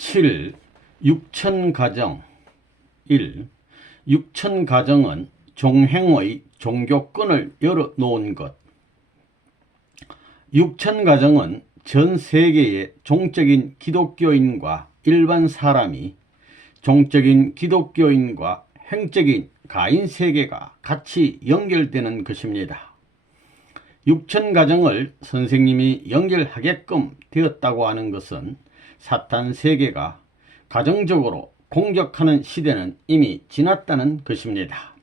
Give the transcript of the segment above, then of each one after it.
7. 육천가정. 1. 육천가정은 종행의 종교권을 열어놓은 것. 육천가정은 전 세계의 종적인 기독교인과 일반 사람이 종적인 기독교인과 행적인 가인 세계가 같이 연결되는 것입니다. 육천가정을 선생님이 연결하게끔 되었다고 하는 것은 사탄 세계가 가정적으로 공격하는 시대는 이미 지났다는 것입니다.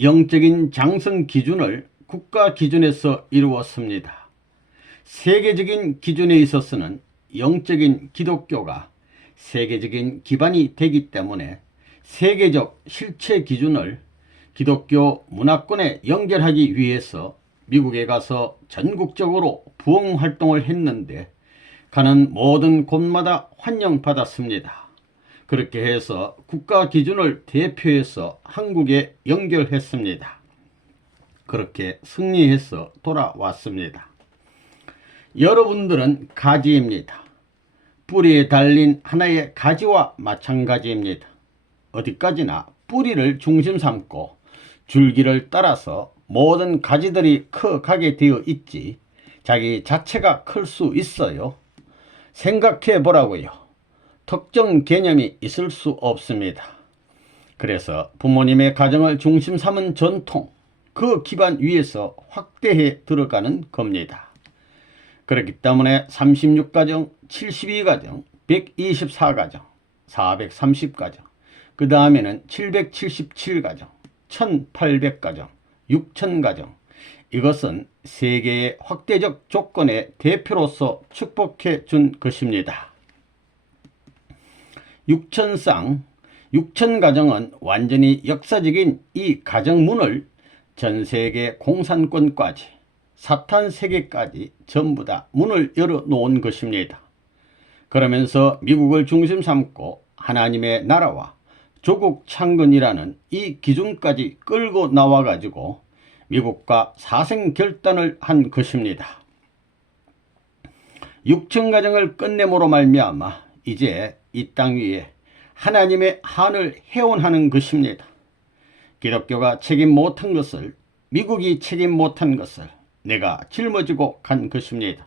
영적인 장성 기준을 국가 기준에서 이루었습니다. 세계적인 기준에 있어서는 영적인 기독교가 세계적인 기반이 되기 때문에 세계적 실체 기준을 기독교 문화권에 연결하기 위해서 미국에 가서 전국적으로 부흥 활동을 했는데 가는 모든 곳마다 환영받았습니다. 그렇게 해서 국가 기준을 대표해서 한국에 연결했습니다. 그렇게 승리해서 돌아왔습니다. 여러분들은 가지입니다. 뿌리에 달린 하나의 가지와 마찬가지입니다. 어디까지나 뿌리를 중심 삼고 줄기를 따라서 모든 가지들이 커가게 되어 있지 자기 자체가 클 수 있어요? 생각해 보라고요. 특정 개념이 있을 수 없습니다. 그래서 부모님의 가정을 중심 삼은 전통, 그 기반 위에서 확대해 들어가는 겁니다. 그렇기 때문에 36가정, 72가정, 124가정, 430가정, 그 다음에는 777가정, 1800가정, 6000가정, 이것은 세계의 확대적 조건의 대표로서 축복해 준 것입니다. 육천쌍, 육천가정은 완전히 역사적인 이 가정문을 전 세계 공산권까지 사탄 세계까지 전부 다 문을 열어놓은 것입니다. 그러면서 미국을 중심 삼고 하나님의 나라와 조국 창건이라는 이 기준까지 끌고 나와가지고 미국과 사생결단을 한 것입니다. 육천가정을 끝내므로 말미암아 이제 이 땅 위에 하나님의 한을 해원하는 것입니다. 기독교가 책임 못한 것을, 미국이 책임 못한 것을 내가 짊어지고 간 것입니다.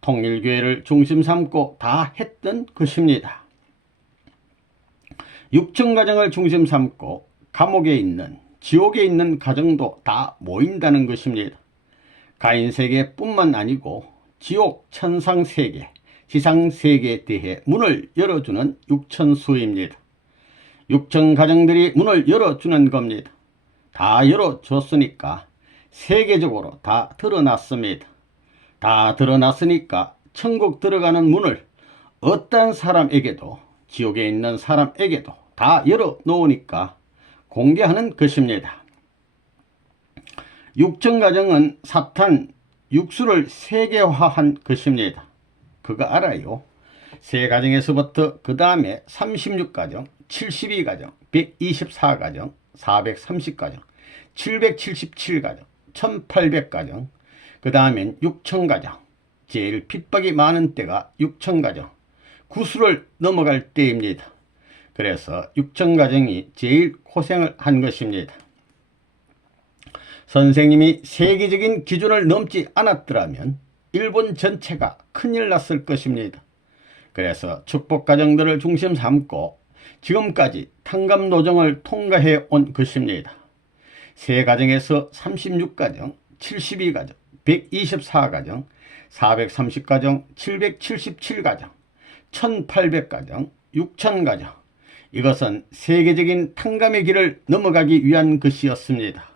통일교회를 중심 삼고 다 했던 것입니다. 육천가정을 중심 삼고 감옥에 있는, 지옥에 있는 가정도 다 모인다는 것입니다. 가인세계뿐만 아니고 지옥, 천상세계, 지상세계에 대해 문을 열어주는 육천수입니다. 육천가정들이 문을 열어주는 겁니다. 다 열어줬으니까 세계적으로 다 드러났습니다. 다 드러났으니까 천국 들어가는 문을 어떤 사람에게도, 지옥에 있는 사람에게도 다 열어놓으니까 공개하는 것입니다. 육천가정은 사탄 육수를 세계화한 것입니다. 그거 알아요? 세 가정에서부터 그 다음에 36가정, 72가정, 124가정, 430가정, 777가정, 1800가정, 그 다음엔 6000가정, 제일 핍박이 많은 때가 6000가정, 구수를 넘어갈 때입니다. 그래서 육천가정이 제일 고생을 한 것입니다. 선생님이 세계적인 기준을 넘지 않았더라면 일본 전체가 큰일 났을 것입니다. 그래서 축복가정들을 중심 삼고 지금까지 탕감노정을 통과해 온 것입니다. 세 가정에서 36가정, 72가정, 124가정, 430가정, 777가정, 1800가정, 6000가정, 이것은 세계적인 탕감의 길을 넘어가기 위한 것이었습니다.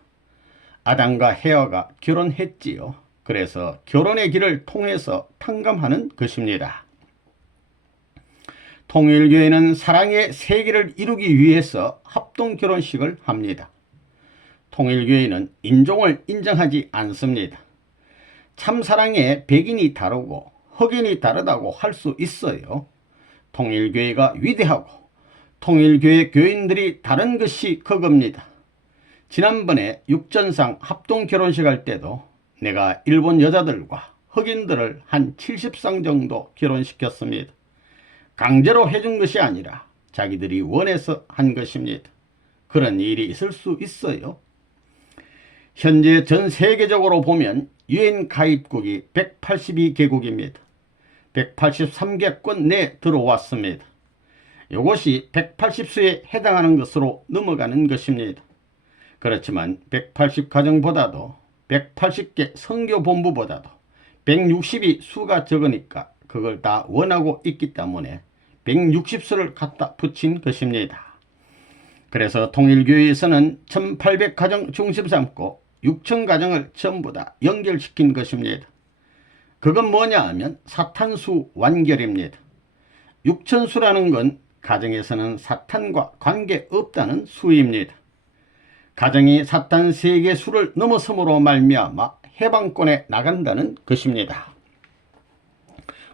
아담과 헤와가 결혼했지요. 그래서 결혼의 길을 통해서 탕감하는 것입니다. 통일교회는 사랑의 세계를 이루기 위해서 합동결혼식을 합니다. 통일교회는 인종을 인정하지 않습니다. 참사랑의 백인이 다르고 흑인이 다르다고 할 수 있어요. 통일교회가 위대하고 통일교회 교인들이 다른 것이 그겁니다. 지난번에 육전상 합동결혼식 할 때도 내가 일본 여자들과 흑인들을 한 70상 정도 결혼시켰습니다. 강제로 해준 것이 아니라 자기들이 원해서 한 것입니다. 그런 일이 있을 수 있어요. 현재 전 세계적으로 보면 유엔 가입국이 182개국입니다. 183개권 내 들어왔습니다. 이것이 180수에 해당하는 것으로 넘어가는 것입니다. 그렇지만 180가정보다도 180개 선교본부보다도 160이 수가 적으니까 그걸 다 원하고 있기 때문에 160수를 갖다 붙인 것입니다. 그래서 통일교회에서는 1800가정 중심 삼고 6000가정을 전부 다 연결시킨 것입니다. 그건 뭐냐 하면 사탄수 완결입니다. 6000수라는 건 가정에서는 사탄과 관계없다는 수입니다. 가정이 사탄 세계 수를 넘어섬으로 말미암아 해방권에 나간다는 것입니다.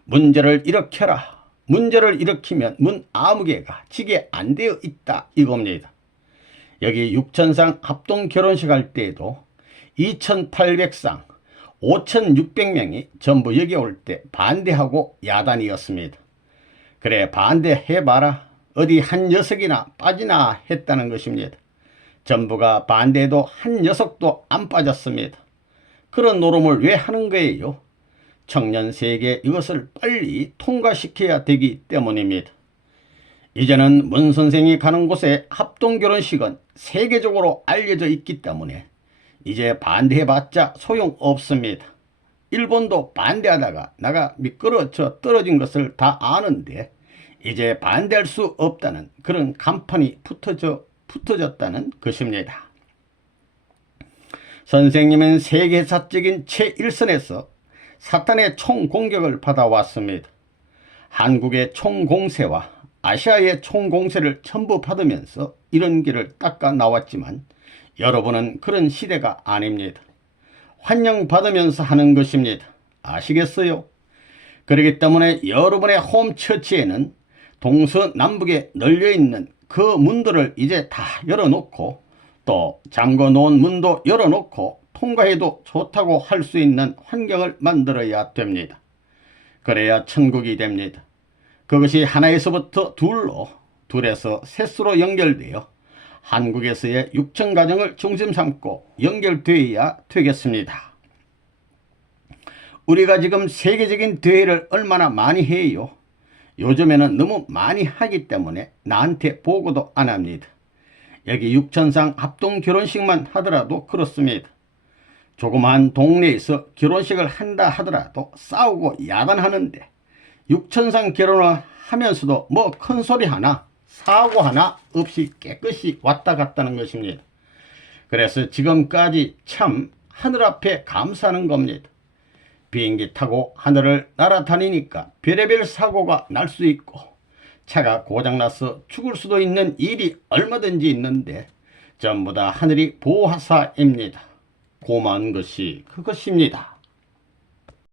문제를 일으켜라. 문제를 일으키면 문 아무개가 지게 안 되어 있다 이겁니다. 여기 6000상 합동 결혼식 할 때에도 2800상 5600명이 전부 여기 올 때 반대하고 야단이었습니다. 그래 반대해봐라. 어디 한 녀석이나 빠지나 했다는 것입니다. 전부가 반대해도 한 녀석도 안 빠졌습니다. 그런 노름을 왜 하는 거예요? 청년 세계 이것을 빨리 통과시켜야 되기 때문입니다. 이제는 문 선생이 가는 곳에 합동결혼식은 세계적으로 알려져 있기 때문에 이제 반대해봤자 소용없습니다. 일본도 반대하다가 나가 미끄러져 떨어진 것을 다 아는데 이제 반대할 수 없다는 그런 간판이 붙어졌다는 것입니다. 선생님은 세계사적인 최일선에서 사탄의 총공격을 받아왔습니다. 한국의 총공세와 아시아의 총공세를 전부 받으면서 이런 길을 닦아 나왔지만 여러분은 그런 시대가 아닙니다. 환영받으면서 하는 것입니다. 아시겠어요? 그렇기 때문에 여러분의 홈처치에는 동서남북에 널려있는 그 문들을 이제 다 열어놓고 또 잠궈놓은 문도 열어놓고 통과해도 좋다고 할 수 있는 환경을 만들어야 됩니다. 그래야 천국이 됩니다. 그것이 하나에서부터 둘에서 셋으로 연결되어 한국에서의 6000가정을 중심 삼고 연결되어야 되겠습니다. 우리가 지금 세계적인 대회를 얼마나 많이 해요? 요즘에는 너무 많이 하기 때문에 나한테 보고도 안 합니다. 여기 6000상 합동 결혼식만 하더라도 그렇습니다. 조그마한 동네에서 결혼식을 한다 하더라도 싸우고 야단하는데 6000상 결혼을 하면서도 뭐 큰 소리 하나 사고 하나 없이 깨끗이 왔다 갔다는 것입니다. 그래서 지금까지 참 하늘 앞에 감사하는 겁니다. 비행기 타고 하늘을 날아다니니까 별의별 사고가 날 수 있고 차가 고장나서 죽을 수도 있는 일이 얼마든지 있는데 전부 다 하늘이 보호하사입니다. 고마운 것이 그것입니다.